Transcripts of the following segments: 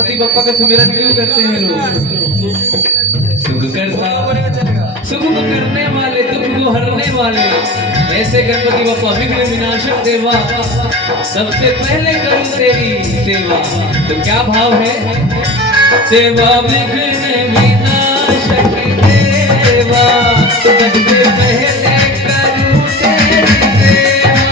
गणपति बप्पा का सुमिरन क्यों करते हैं लोग? सुख करता, सुख को करने वाले, दुख को हरने वाले ऐसे गणपति बप्पा विघ्न विनाशक देवा, सबसे पहले करूं तेरी सेवा। तो क्या भाव है? सेवा विघ्न विनाशक देवा, सबसे पहले करूं तेरी सेवा।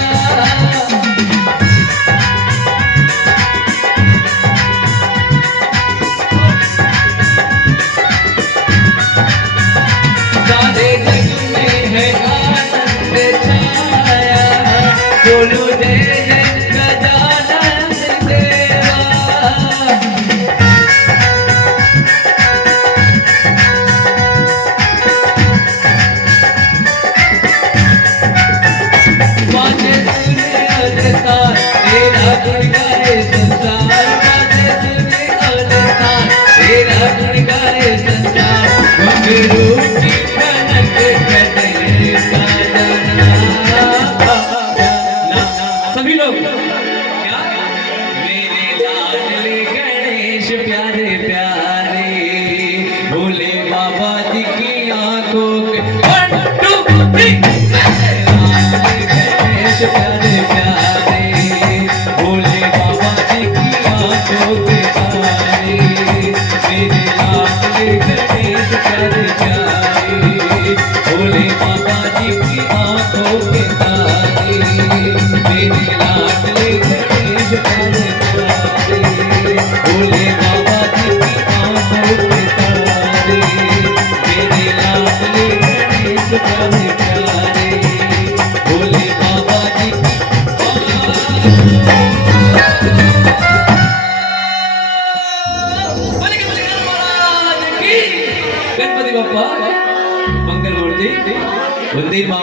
सारे जग में है आनंद छाया, बोलो जय जय गजानन देवा। बाजे सुने अलतार, तेरा गुण गाए संसार, बाजे सुने अलतार, तेरा गुण